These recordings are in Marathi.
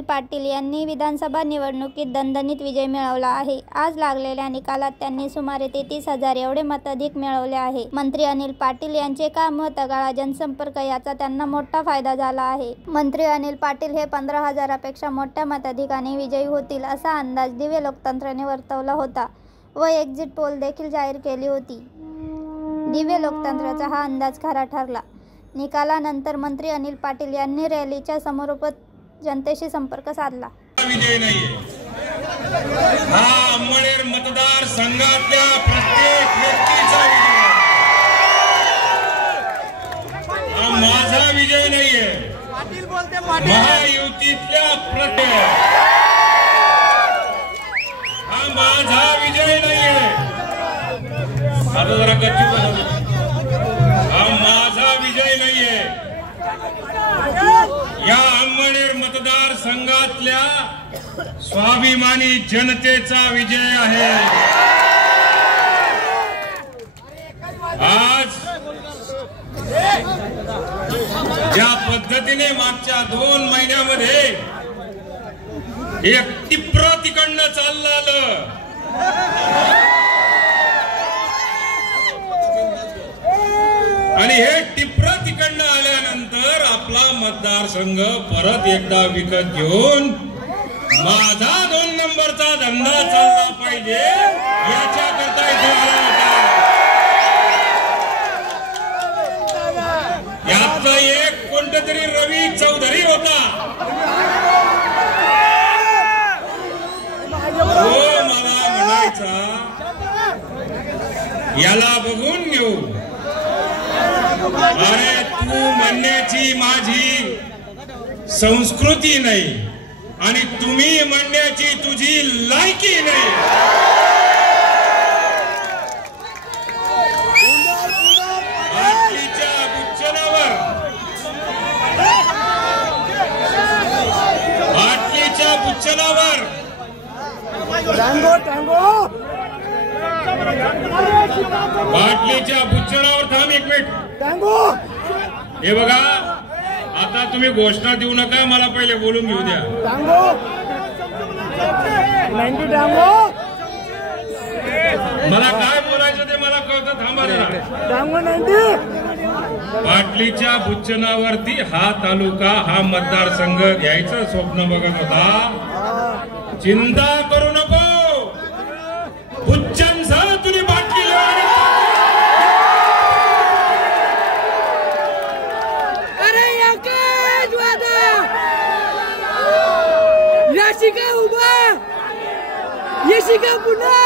अनिल पाटील यांनी विधानसभा निवडणुकीत दणदणीत विजय मिळवला आहे। आज लागलेल्या निकालात त्यांनी सुमारे 33,000 एवढे मताधिक मिळवले आहे। मंत्री अनिल पाटील यांचे काम व तगाळा जनसंपर्क याचा त्यांना मोठा फायदा झाला आहे। मंत्री अनिल पाटील हे 15,000पेक्षा मोठ्या मताधिकाने विजयी होतील असा अंदाज दिव्य लोकतंत्रने वर्तवला होता व एक्झिट पोल देखील जाहीर केली होती। दिव्य लोकतंत्रचा हा अंदाज खरा ठरला। निकालानंतर मंत्री अनिल पाटील यांनी रॅलीच्या समोरोपत जनतेशी संपर्क साधला। विजय नाहीये हा अंमळनेर मतदार संघातल्या प्रत्येक व्यक्तीचा विजय, हा माझा विजय नाहीये, महायुतीतल्या प्रत्येक, हा माझा विजय नाहीये, आता जरा गच्ची बनवतो, हा माझा विजय नाहीये, या अंमळनेर मतदार संघातल्या स्वाभिमानी जनतेचा विजय आहे। आज ज्या पद्धतीने मागच्या 2 महिन्यामध्ये एक टिप्र तिकडनं चाललं आलं, आणि हे टिप्र तिकडनं आल्यानंतर आपला मतदारसंघ परत एकदा विकत घेऊन माझा 2 नंबरचा धंदा चालला पाहिजे याच्याकरता इथे आला होता। यातला एक कोणतरी रवी चौधरी होता, तो मला म्हणायचा याला बघून घेऊ, अरे तू म्हणण्याची माझी संस्कृती नाही आणि तुम्ही म्हणण्याची तुझी लायकी नाही। बाटलीच्या बुच्चनावर, बाटलीच्या बुच्चनावर बाटलीच्या बुच्चनावर थांब एक मिनिट। हे बघा, आता तुम्ही घोषणा देऊ नका, मला पहिले बोलून घेऊ द्या। मला काय बोलायचं ते मला कळतं, थांबा जरा। बाटलीच्या बुच्चनावरती हा तालुका, हा मतदारसंघ घ्यायचं स्वप्न बघत होता। चिंता करू नको, बुच्चनसह तुम्ही बाटली शिका उभा, ये शिका पुन्हा,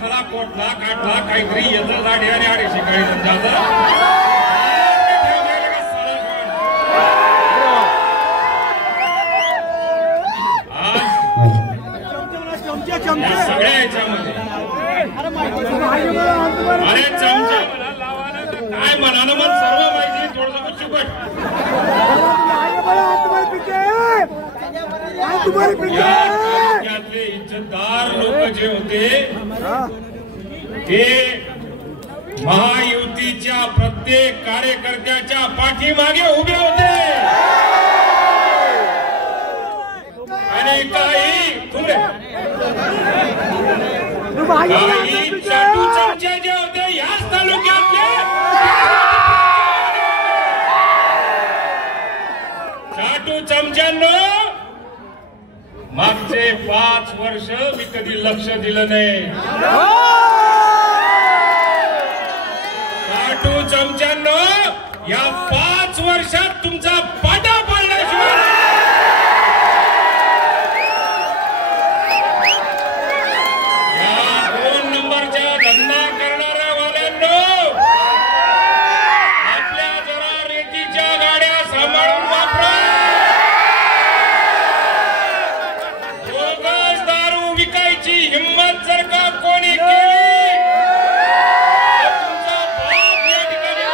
सला कोटला काटला काहीतरी येतं गाडी आणि 250 काळी समजा। सगळ्या याच्यामध्ये अरे चमचा लावायला काय म्हणाला, मग सर्व माहिती थोडस चिकट। यातले इज्जतदार लोक जे होते ते महायुतीच्या प्रत्येक कार्यकर्त्याच्या पाठीमागे उभे होते आणि काही चाटू चमचे जे होते याच तालुक्यातले, चाटू चमच्यांनो मागचे 5 वर्ष मी कधी लक्ष दिलं नाही। चाटू चमच्यांनो या 5 वर्षात तुमचा पाटा पडल्याशिवाय या 2 नंबरच्या धंदा करणाऱ्या वाल्यांनो आपल्या जरा रेतीच्या गाड्या सांभाळून वापरा। हिम्मत जर का कोणी केली तर तुमचा बाप या ठिकाणी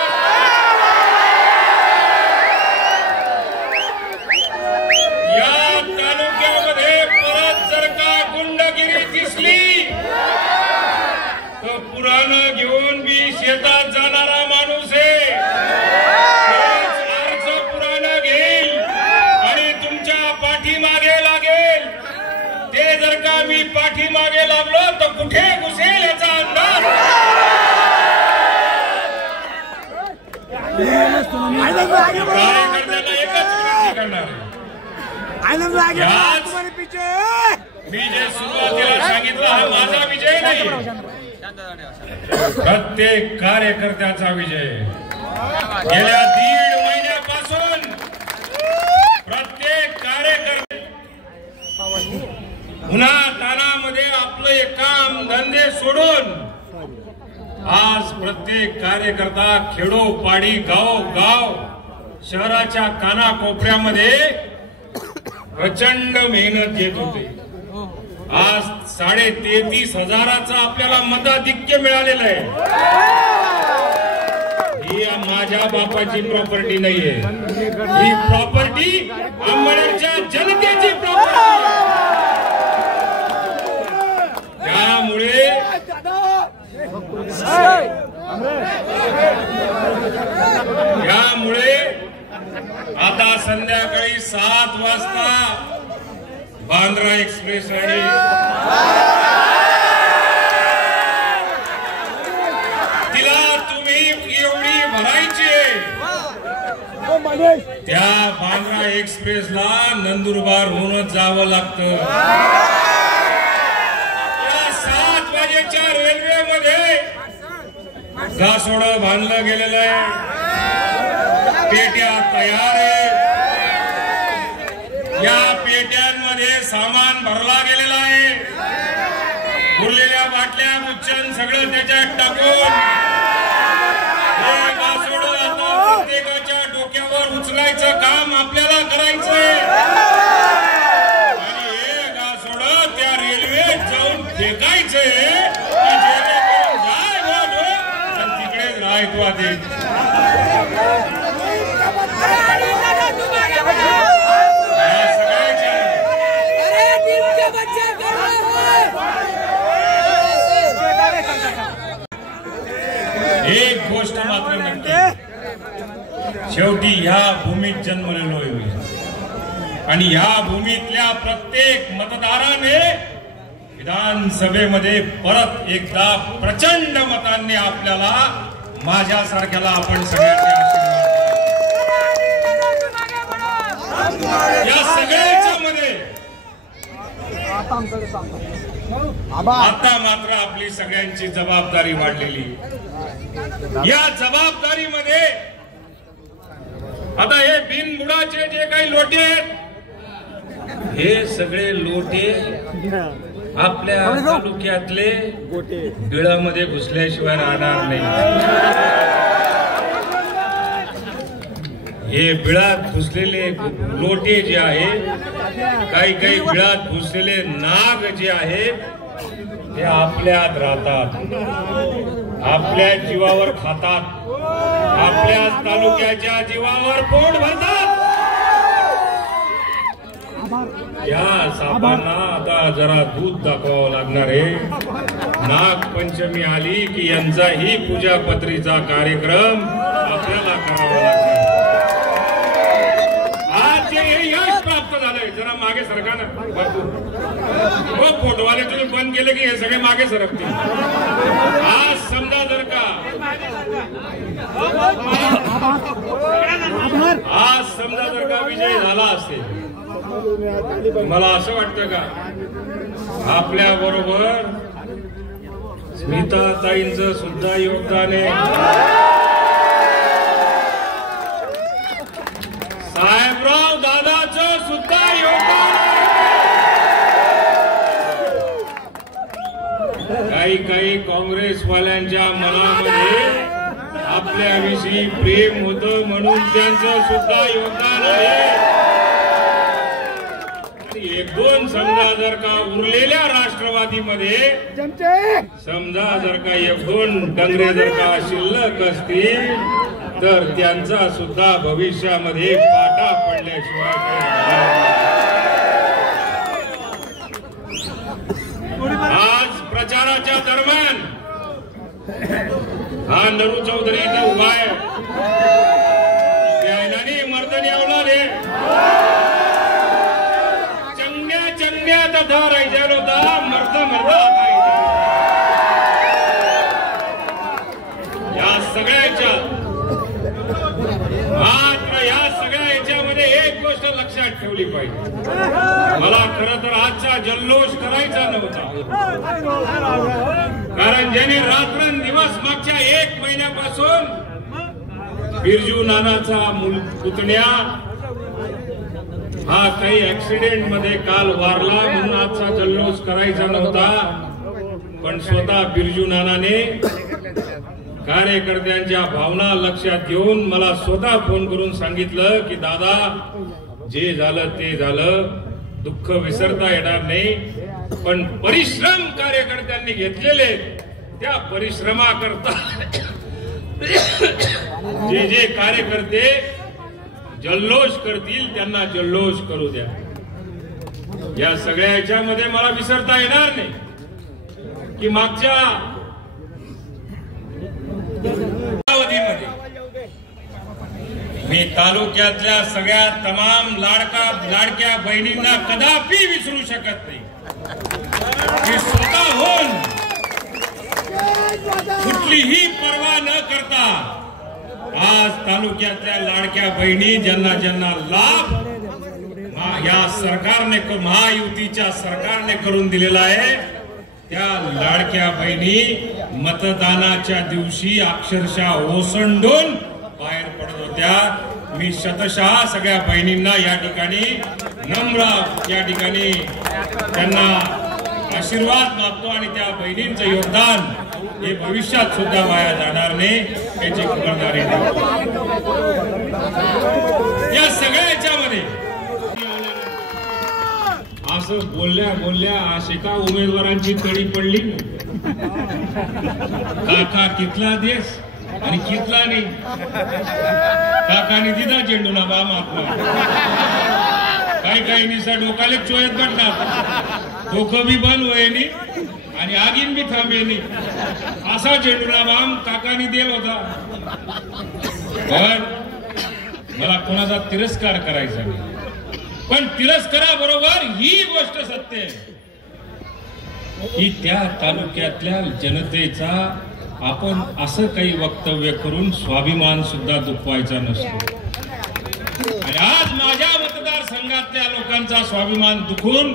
या तालुक्यामध्ये परत जर का गुंडगिरी दिसली तर पुराणं घेऊन मी शेतात जाणारा माणूस आहे। अर्ज पुराणं का मी पाठीमागे लागलो तर कुठे घुसेल याचा अंदाज कार्यकर्त्याला एकच विनंती करणार मी जे सुरुवातीला सांगितलं हा माझा विजय नाही, प्रत्येक कार्यकर्त्याचा विजय. गेल्या 1.5 महिन्यापासून प्रत्येक कार्यकर्ते उन्हा तानामध्ये आपलं एक काम धंदे सोडून आज प्रत्येक कार्यकर्ता खेडोपाडी गाव गाव शहराच्या कानाकोपऱ्यामध्ये प्रचंड मेहनत घेत होते. आज 33,500 आपल्याला मताधिक्य मिळालेलं आहे. ही माझ्या बापाची प्रॉपर्टी नाहीये, ही प्रॉपर्टी अंबडच्या जनतेची प्रॉपर्टी आहे. त्यामुळे आता संध्याकाळी 7 वाजता बांद्रा एक्सप्रेस आणि तिला तुम्ही एवढी भरायची आहे. त्या बांद्रा एक्सप्रेसला नंदुरबार होऊनच जावं लागतं. 7 वाजेच्या रेल्वेमध्ये घासोडं बांधलं गेलेलं आहे, पेट्या तयार आहे, या पेट्यांमध्ये सामान भरला गेलेला आहे. उरलेल्या बाटल्या मुच्चन सगळं त्याच्यात टाकून हे घासोडं आता प्रत्येकाच्या डोक्यावर उचलायचं काम आपल्याला करायचंय आणि हे घासोडं त्या रेल्वेत जाऊन फेकायचंय जेणेकरून जाय वाढो आणि तिकडेच राहायचो आधी. एक गोष्ट मात्र नक्की, शेवटी ह्या भूमीत जन्मलेलो आहे आणि ह्या भूमीतल्या प्रत्येक मतदाराने विधानसभेमध्ये परत एकदा प्रचंड मतांनी आपल्याला माझ्यासारख्याला आपण सगळ्यांनी आशीर्वाद या सगळ्याच्या मध्ये आता मात्र आपली सगळ्यांची जबाबदारी वाढलेली. या जबाबदारीमध्ये आता हे बिनबुडाचे जे काही लोटे आहेत, हे सगळे लोटे आपल्या तालुक्यातले बिळामध्ये घुसल्याशिवाय राहणार नाही. हे बिळात घुसलेले लोटे जे आहेत, काही काही बिळात घुसलेले नाग जे आहेत ते आपल्यात राहतात, आपल्या जीवावर खातात, आपल्या तालुक्याच्या जीवावर पोट भरतात. या सापांना आता जरा दूध दाखवावं लागणार आहे. नागपंचमी आली की यांचाही पूजा पत्रीचा कार्यक्रम आपल्याला करावा लागणार. आज जे यश प्राप्त झालंय, जरा मागे सरका ना बापू. हो, फोटोवाले तुम्ही बंद केले की हे सगळे मागे सरकतील. आज समजा जर का विजय झाला असेल, मला असं वाटतं का आपल्या बरोबर स्मिताताईंचं सुद्धा योगदान आहे, साहेबराव दादाचं सुद्धा योगदान आहे. काही काँग्रेसवाल्यांच्या मनामध्ये आपल्याविषयी प्रेम होतं म्हणून त्यांचं सुद्धा योगदान आहे. 1-2 समजा जर का उरलेल्या राष्ट्रवादीमध्ये समजा जर का 1-2 डंगरे जर का शिल्लक असतील तर त्यांचा सुद्धा भविष्यामध्ये पाटा पडल्याशिवाय आज प्रचाराच्या दरम्यान हा नरू चौधरी इथं उभा आहे, त्याने मर्दनी अवलाद आहे. चंग्या तथा रायजान होता ठेवली पाहिजे. मला खरं तर आजचा जल्लोष करायचा नव्हता, कारण ज्याने रात्रंदिवस मागच्या 1 महिन्यापासून बिरजू नानाचा पुतण्या हा काही ऍक्सिडेंट मध्ये काल वारला म्हणून आजचा जल्लोष करायचा नव्हता. पण स्वतः बिरजू नानाने कार्यकर्त्यांच्या भावना लक्षात घेऊन मला स्वतः फोन करून सांगितलं की दादा, जे झालं ते झालं, दुःख विसरता येणार नाही, पण परिश्रम कार्यकर्त्यांनी घेतलेले त्या परिश्रमाकरता जे जे कार्यकर्ते जल्लोष करतील त्यांना जल्लोष करू द्या. या सगळ्या याच्यामध्ये मला विसरता येणार नाही की मागच्या अवधीमध्ये मी तालुक्यातल्या सगळ्या तमाम लाडक्या बहिणींना कदापि विसरू शकत नाही. मी स्वतःहून कुठलीही पर्वा न करता आज तालुक्यातल्या लाडक्या बहिणी ज्यांना ज्यांना लाभ या सरकारने, महायुतीच्या सरकारने करून दिलेला आहे, त्या लाडक्या बहिणी मतदानाच्या दिवशी अक्षरशः ओसंडून बाहेर पडत होत्या. मी शतशः सगळ्या बहिणींना या ठिकाणी नम्र या ठिकाणी त्यांना आशीर्वाद मागतो आणि त्या बहिणींचं योगदान हे भविष्यात सुद्धा वाया जाणार नाही याची खबरदारी. या सगळ्या याच्यामध्ये असं बोलल्या बोलल्या आशिका उमेदवारांची तडी पडली. काका कितला देश आणि कितला नाही. काकाने दिला झेंडूला बाम आपला. काही निसा डोकाले चोयत पडतात, डोकं बी बंद होईनी आणि आगीन बी थांबेनी. असा झेंडूला बाम काकाने दिला होता. पण मला कोणाचा तिरस्कार करायचा नाही, पण तिरस्काराबरोबर ही गोष्ट सत्य आहे की त्या तालुक्यातल्या जनतेचा आपण असं काही वक्तव्य करून स्वाभिमान सुद्धा दुखवायचा नसतो. आणि आज माझ्या मतदारसंघातल्या लोकांचा स्वाभिमान दुखून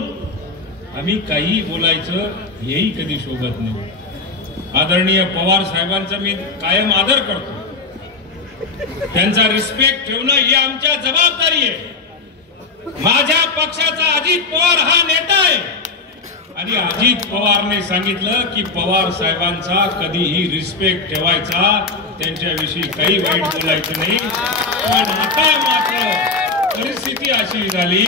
आम्ही काही बोलायचं हेही कधी शोभत नाही. आदरणीय पवार साहेबांचा मी कायम आदर करतो. त्यांचा रिस्पेक्ट ठेवणं ही आमच्या जबाबदारी आहे. माझ्या पक्षाचा अजित पवार हा नेता आहे आणि अजित पवारने सांगितलं की पवार साहेबांचा कधीही रिस्पेक्ट ठेवायचा, त्यांच्याविषयी काही वाईट बोलायचं नाही. पण आता मात्र परिस्थिती अशी झाली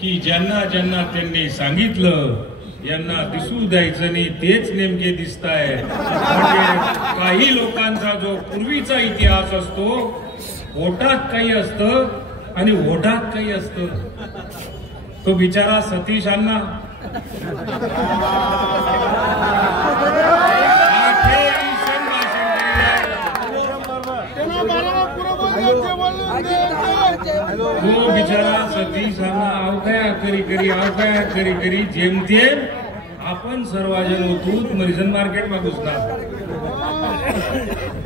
की ज्यांना ज्यांना त्यांनी सांगितलं यांना दिसू द्यायचं नाही तेच नेमके दिसताय. म्हणजे काही लोकांचा जो पूर्वीचा इतिहास असतो, ओटात काही असतं आणि ओढात काही असतं. तो बिचारा सतीश अण्णा तो बिचारा सतीश अण्णा अवकाया करी करी जेमतेम आपण सर्वजण होतो मरिजन मार्केट में घुसना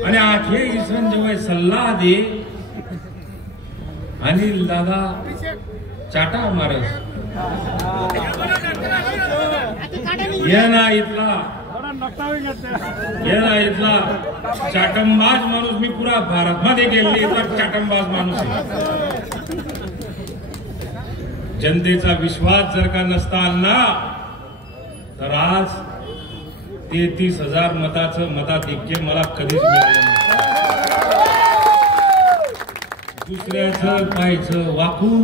आणि 8 इसवन जेव्हा सल्ला दे अनिल दादा चाटा मारस येना इथला चाटंबाज माणूस मी पुरा भारत मध्ये गेले तर चाटंबाज माणूस आहे. जनतेचा विश्वास जर का नसता ना तर आज 33,000 मताचं मताधिक्य मला कधीच मिळालं नाही. दुसऱ्याचं पाहायचं वाकून,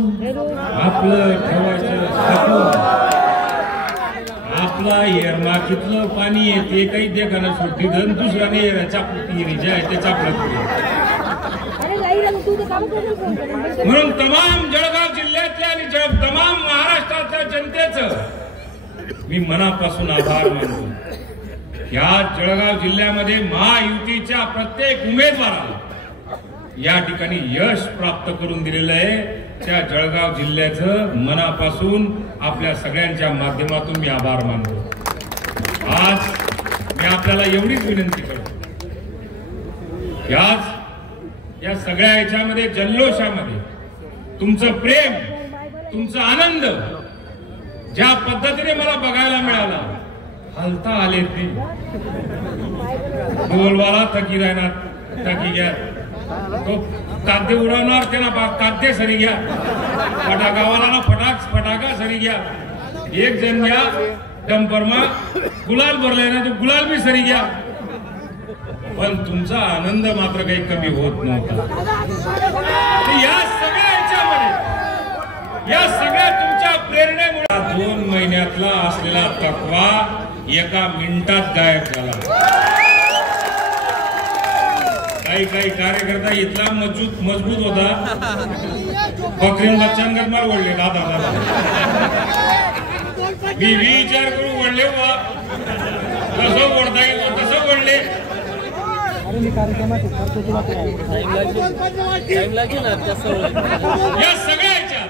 आपलं ठेवायचं साठून. आपला येरमाकीतलं पाणी येते काही देखाना सुट्टी धन दुसऱ्याने येराच्या जे आहे ते चापलं. म्हणून तमाम जळगाव जिल्ह्यातल्या आणि तमाम महाराष्ट्राच्या जनतेचं मी मनापासून आभार मानतो. या जळगाव जिल्ह्यामध्ये महायुतीच्या प्रत्येक उमेदवाराला या ठिकाणी यश प्राप्त करून दिलेलं आहे. त्या जळगाव जिल्ह्याचं मनापासून आपल्या सगळ्यांच्या माध्यमातून मी आभार मानतो. आज मी आपल्याला एवढीच विनंती करतो की आज या सगळ्या याच्यामध्ये जल्लोषामध्ये तुमचं प्रेम तुमचा आनंद ज्या पद्धतीने मला बघायला मिळाला, हलता आले ते ढोलवाला थकी राहणार, थकी घ्या तो काद्य उडवणार त्यांना काद्य सरी घ्या, फटाकावाला फटाका सरी घ्या, एक जण घ्या डंपरमा गुलाल भरलाय ना तो गुलाल बी सरी घ्या, पण तुमचा आनंद मात्र काही कमी होत नव्हता. या सगळ्या तुमच्या प्रेरणेमुळे 2 महिन्यातला असलेला तकवा एका मिनिटात गायब झाला. काही कार्यकर्ता इतला मजबूत होता, बकरीन बच्चांगत मार ओढले दादा मी विचार करून ओढले वा कसं ओढता येईल तसं ओढले. या सगळ्याच्या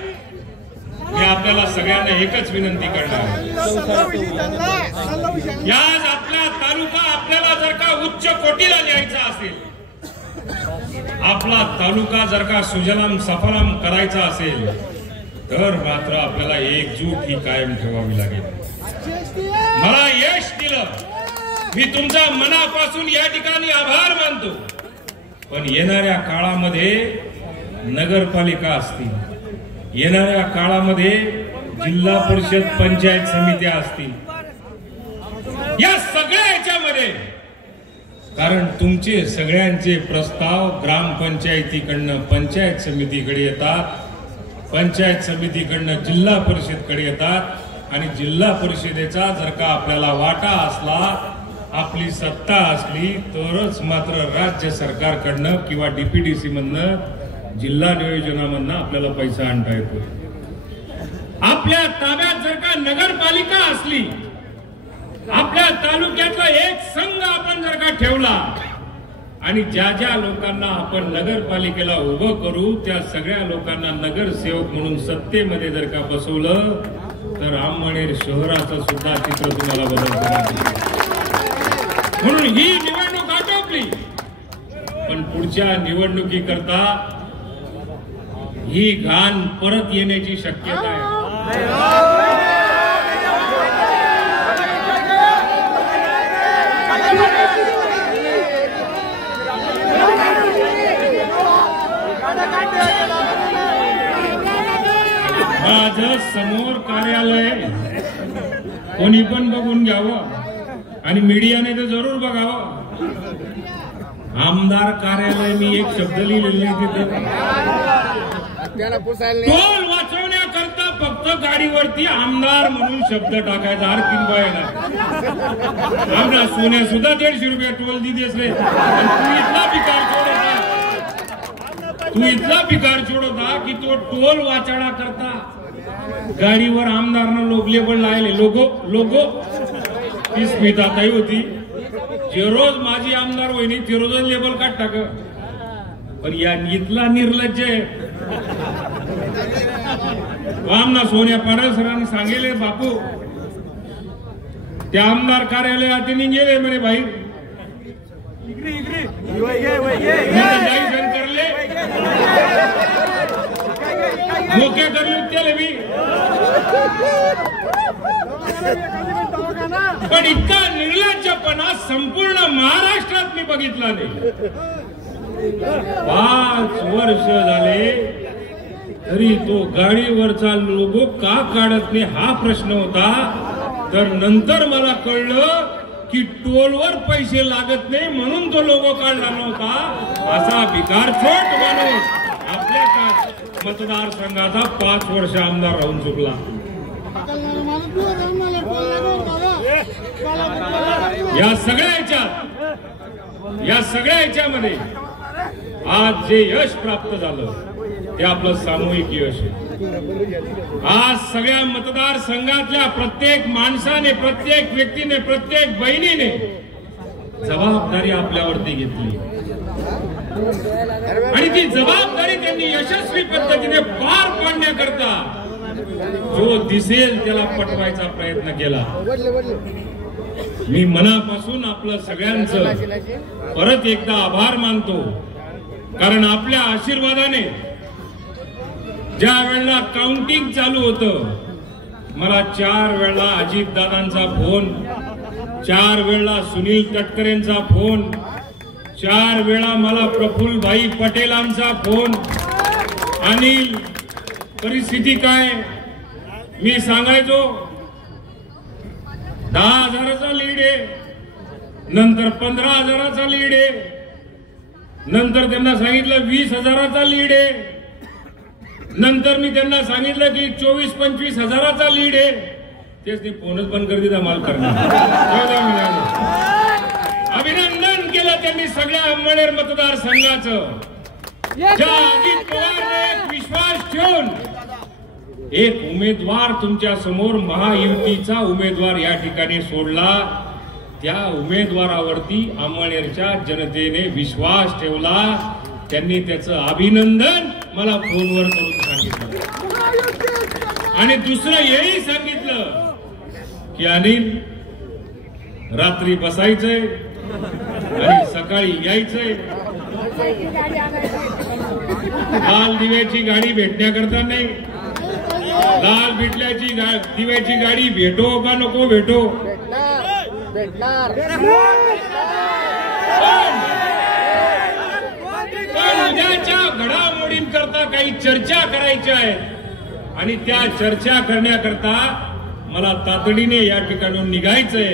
मी आपल्याला सगळ्यांना एकच विनंती करणार, याच आपला तालुका आपल्याला जर का उच्च कोटीला न्यायचा असेल, आपला तालुका जर का सुजलाम सफलाम करायचा असेल, तर मात्र आपल्याला एकजूट ही कायम ठेवावी लागेल. मला यश दिलं, मी तुमचा मनापासून या ठिकाणी आभार मानतो. पण येणाऱ्या काळामध्ये नगरपालिका असतील, येणाऱ्या काळामध्ये जिल्हा परिषद पंचायत समित्या असतील, या सगळ्या याच्यामध्ये कारण तुमचे सगळ्यांचे प्रस्ताव ग्रामपंचायतीकडनं पंचायत समितीकडे येतात, पंचायत समितीकडनं जिल्हा परिषदकडे येतात आणि जिल्हा परिषदेचा जर का आपल्याला वाटा असला, आपली सत्ता असली, तरच मात्र राज्य सरकारकडनं किंवा डीपीडीसी मधनं जिल्हा नियोजनामधनं आपल्याला पैसा आणता येतो. आपल्या ताब्यात जर का नगरपालिका असली, आपल्या तालुक्यातला एक संघ आपण जर का ठेवला आणि ज्या ज्या लोकांना आपण नगरपालिकेला उभं करू त्या सगळ्या लोकांना नगरसेवक म्हणून सत्तेमध्ये जर का बसवलं, तर आंबणेर शहराचं सुद्धा चित्र तुम्हाला बदलतं. म्हणून ही निवडणूक आटोपली, पण पुढच्या निवडणुकीकरता ही घाण परत येण्याची शक्यता आहे. माझं समोर कार्यालय कोणी पण बघून घ्यावं आणि मीडियाने तर जरूर बघावं. आमदार कार्यालय मी एक शब्द लिहिलेला नाही तिथे. टोल वाचवण्याकरता फक्त गाडीवरती आमदार म्हणून शब्द टाकायचा. आणखीन बायला आमदार सोन्या सुद्धा 150 रुपये टोल दिदेस रे. तू इथला पिकार छोडता की तो टोल वाचवण्या करता गाडीवर आमदारनं लोक लेबल लावले. लोगो ती स्मिताताई होती, जे रोज माझी आमदार होईनी ते रोज लेबल काढ टाक. पण या इथला निर्लज्ज आहे. आमना सोन्या पाडळ सरांनी सांगेले, बापू त्या आमदार कार्यालयात गेले म्हणे बाहेर करले मोके करले त्याला मी. पण इतका निर्लज्जपणा संपूर्ण महाराष्ट्रात मी बघितला नाही. 5 वर्ष झाले तरी तो गाडीवरचा लोगो का काढत नाही हा प्रश्न होता. तर नंतर मला कळलं की टोलवर पैसे लागत नाही म्हणून तो लोगो काढला नव्हता. असा भिकारचोट माणूस आपल्या मतदारसंघाचा 5 वर्ष आमदार राहून चुकला. या सगळ्या याच्यामध्ये आज जे यश प्राप्त झालं ते आपलं सामूहिक यश आहे. आज सगळ्या मतदारसंघातल्या प्रत्येक माणसाने, प्रत्येक व्यक्तीने, प्रत्येक बहिणीने जबाबदारी आपल्यावरती घेतली आणि ती जबाबदारी त्यांनी यशस्वी पद्धतीने पार पाडण्याकरता जो दिसेल त्याला पटवायचा प्रयत्न केला. मी मनापासून आपलं सगळ्यांचं परत एकदा आभार मानतो. कारण आपल्या आशीर्वादाने ज्या वेळेला काउंटिंग चालू होतं, मला 4 वेळा अजितदादांचा फोन, 4 वेळा सुनील तटकरेंचा फोन, 4 वेळा मला प्रफुल्लभाई पटेलांचा फोन. अनिल, परिस्थिती काय? मी सांगायचो 10,000चा लीड आहे, नंतर 15,000चा लीड आहे, नंतर त्यांना सांगितलं 20,000चा लीड आहे, नंतर मी त्यांना सांगितलं की 24-25,000चा लीड आहे. तेच ते फोनच बंद कर दिला माल करणार. अभिनंदन केलं त्यांनी सगळ्या अंमळनेर मतदारसंघाचं. ज्या अजित पवारने एक विश्वास ठेवून एक उमेदवार तुमच्या समोर महायुतीचा उमेदवार या ठिकाणी सोडला, त्या उमेदवारावरती अंमळनेरच्या जनतेने विश्वास ठेवला. त्यांनी त्याचं अभिनंदन मला फोनवर करून सांगितलं. आणि दुसरं हेही सांगितलं की अनिल, रात्री बसायचंय आणि सकाळी यायचंय. लाल दिव्याची गाडी भेटण्याकरता नाही, लाल दिव्याची गाडी भेटो का नको भेटो, पण उद्याच्या घडामोडींकरता काही चर्चा करायच्या आहेत आणि त्या चर्चा करण्याकरता मला तातडीने या ठिकाणून निघायचंय.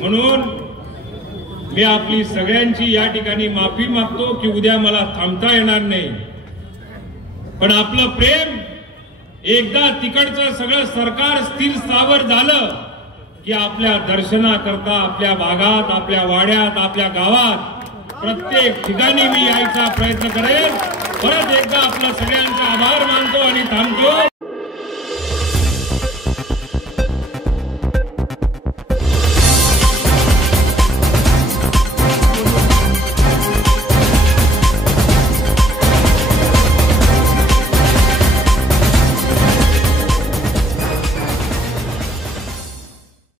म्हणून मी आपली सगळ्यांची या ठिकाणी माफी मागतो की उद्या मला थांबता येणार नाही. पण आपलं प्रेम एकदा तिकडचं सगळं सरकार स्थिर स्थावर झालं की आपल्या दर्शनाकरता आपल्या भागात, आपल्या वाड्यात, आपल्या गावात प्रत्येक ठिकाणी मी यायचा प्रयत्न करेन. परत एकदा आपल्या सगळ्यांचा आभार मानतो आणि थांबतो.